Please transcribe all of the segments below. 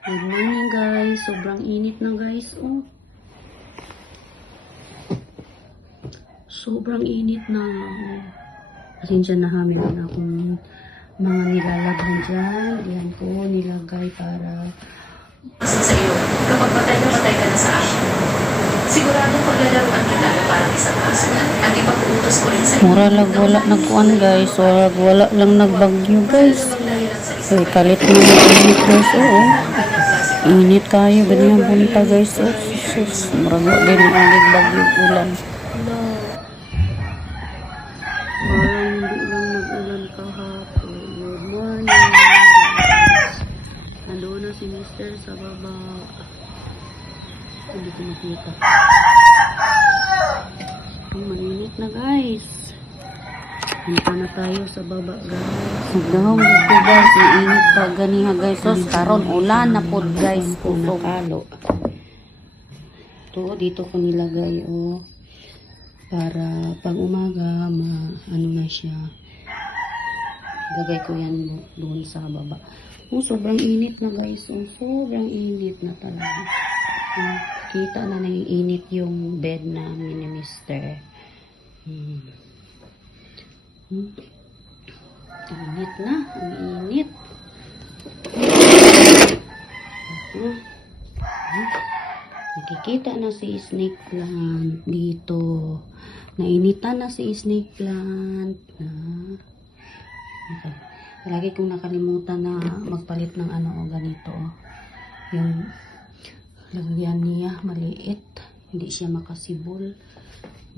Good morning guys. Sobrang init na guys. Oh. Sobrang init na. Oh. Pasensya na ha. Meron akong mga nilalagay dyan. Yan po nilagay para sa iyo, kapag patay ka na sa akin. Siguradong paglalaruan kita na parang isang aso at ipag-uutos ko rin sa iyo. muralag wala nagkuan guys. Wala lang nagbagyo guys. Ay, kalit na init guys. Oo. Init kayo. Ganyan punta guys. Oh, sus. Murag din ang agig bagyo ulan. Parang hindi lang nag-ulan kahapon. Good morning. Nandun na si Mr. sa baba. Hindi ko makita. Ang mainit na guys. Punta na tayo sa baba guys. Magdahong dito guys. Mainit pa ganiha guys. So, karon ulan na po guys. Kusog. Ito, dito ko nilagay oh. Para pag umaga, ano na siya. Ilagay ko yan doon sa baba. Oh, sobrang init na guys. Oh, sobrang init na talaga. Kita na yung init yung bed namin ni Mister. Init na. Ang init. Nakikita na si snake plant dito. Nainitan na si snake plant. Okay. Lagi kong nakalimutan na magpalit ng ano ganito. Yung lagyan niya maliit. Hindi siya makasibol.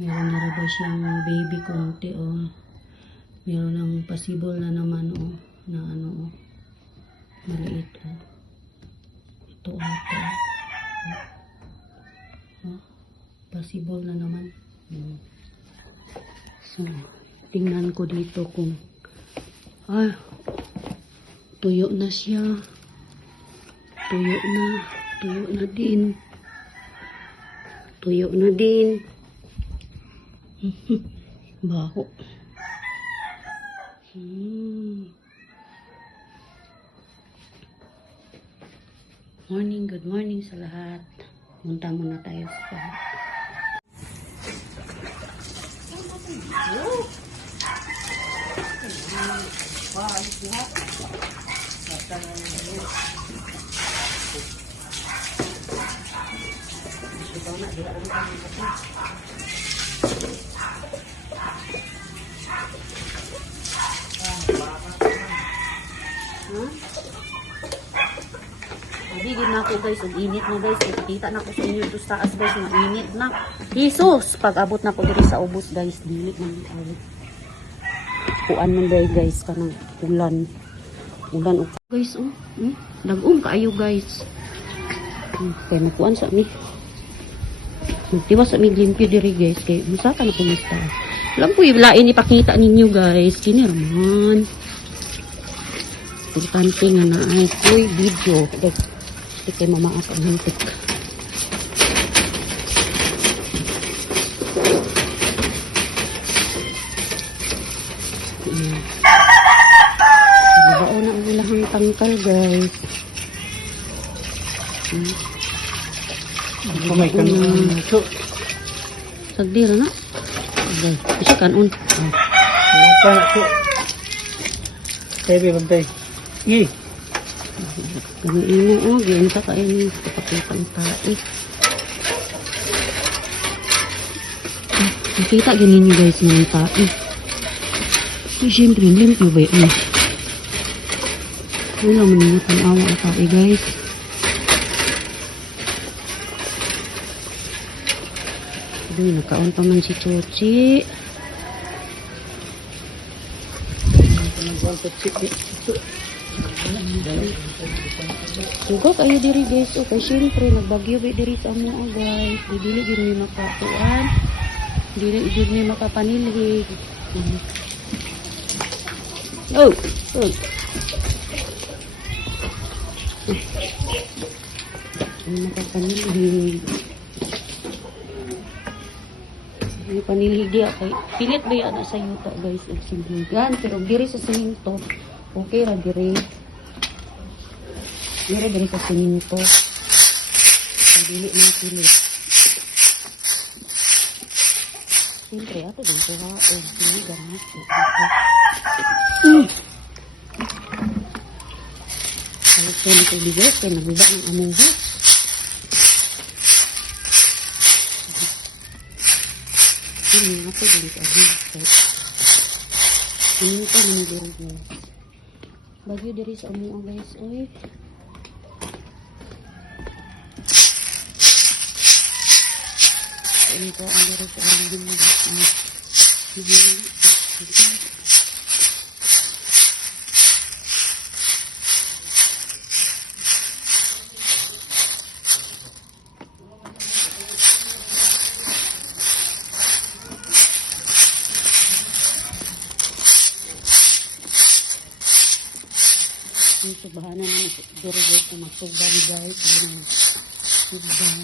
Meron na rin siyang baby konti oh. Meron ng pasibol na naman oh. Na ano oh. Maliit oh. Ito ito. Possible na naman. So, tingnan ko dito kung tuyo na siya. Tuyo na din. Tuyo na din. Baho. Morning, good morning sa lahat. Punta muna tayo sa bahay. Bigin na ako guys, ang init na guys. Nakikita na ako sa inyo doon sa taas guys, ang init na. Jesus! Pag abot na ako dito sa ubos guys, dilit na dito. Kuan man guys, kanang ulan. Ulan o. Guys, oh. Dagong kaayo guys. Kaya nakuan sa mi. Magtiwas sa mi limpyo diri guys. Kaya musaka na pumista. Alam po yung lain ipakita ninyo guys. Kini raman. Importante nga na ay kuy video. Ito kay mamaas ang hintik. Bao na ang ilahang tangkal guys. Kamay ka na. Sagdira na. Okay. Isa kanon. Lupa na ito. Sabi bantay. Iyi. Ganun ino o. Ganun sa kain. Kapakita ang tae. Nakita ganun nyo guys ng tae. So syempre limpyo ba yun? Wala mo nyo tanawa ang tae guys. Aduh, nakaon pa man si Chochi. Suga kayo diri guys. Okay, syempre nagbagyo ba diri sa amo guys. Dili gid mi makatuan. Dili gid mi makapanilhig. Oh. Makapanilhig. May panilhig dia kay pilit ba yan sa yuta guys og silhigan pero diri sa semento okay ra diri Meron din sa siminto. Pagdili ng kilit. Siyempre, ato din ko ha. O, hindi ganit. Halit ko na kaibigan. Kaya naguba ng among ha. Ini ato din sa among. Ini ko na diri guys. Bagyo diri sa among guys. Uy. Ini ko ang diri sa among guys. Yung subahanan na diri guys na magsuban guys. Suban.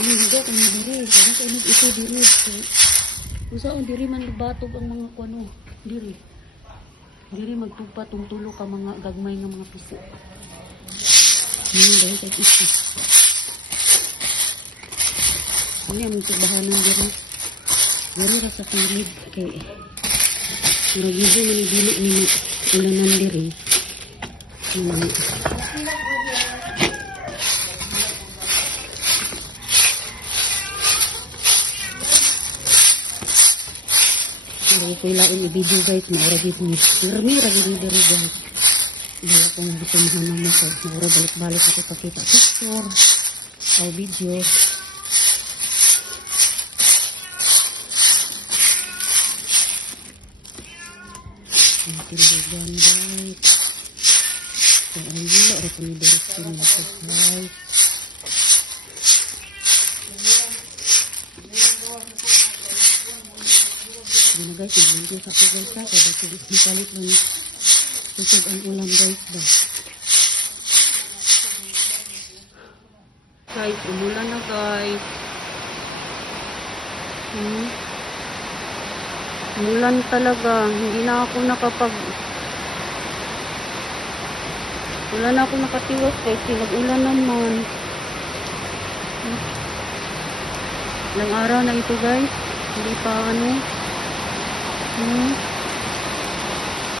Hindi ko na diri. Kasi ko ito diri. Kung saan diri man batog ang mga kuano. Diri. Diri magtugpa tong tulo ka mga gagmay nga mga piso. Hindi dahil kay ito. Ano yung subahanan diri. Diri ra sa kilid kay Maragyo man ibili ni ulanan diri. Maragyo ko ilain i-video guys. Maragyo ko ni firme. Maragyo ni diri guys. Dala ko nga dito mahanang mo ko. Maragyo balik-balik ako pakita picture. O video. Ang tindagan guys. So, ang hila rin kami dito sa mga guys. Hindi na guys, i-video sa ako guys ha. Kaya dito nakalit lang susog ang ulam guys ba. Guys, umulan na guys. Umulan talaga. Hindi na ako wala na ako nakatiwas kasi nag-ulan naman. Ilang araw na ito guys. Hindi pa ano.